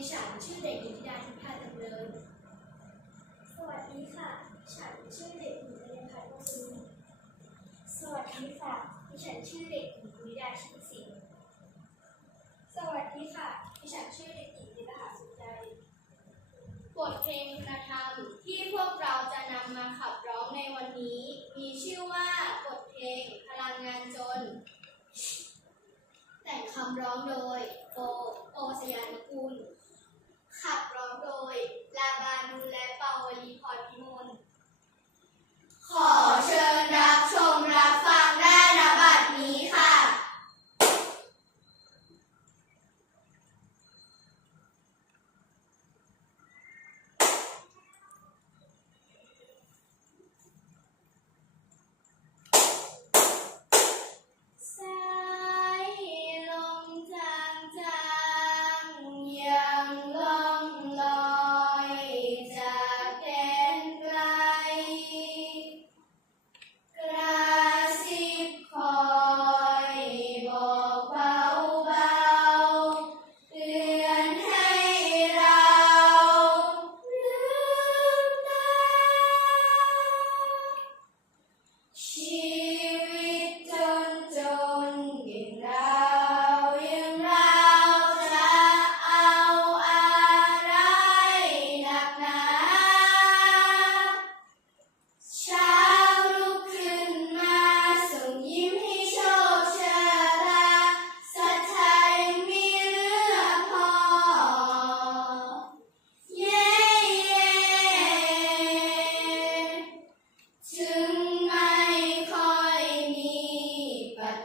ดิฉันชื่อเด็กหญิงธิดาทิพาดำเนินสวัสดีค่ะ ฉันชื่อเด็กหญิงเรียนพัฒน์วสุนสวัสดีค่ะ ดิฉันชื่อเด็กหญิงวิดาชิตสิงสวัสดีค่ะ ดิฉันชื่อเด็กหญิงธิดาสุใจบทเพลงคุณธรรมที่พวกเราจะนำมาขับร้องในวันนี้ มีชื่อว่าบทเพลงพลังงานจน แต่งคำร้องโดยโอโอสยานกูล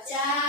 Tchau.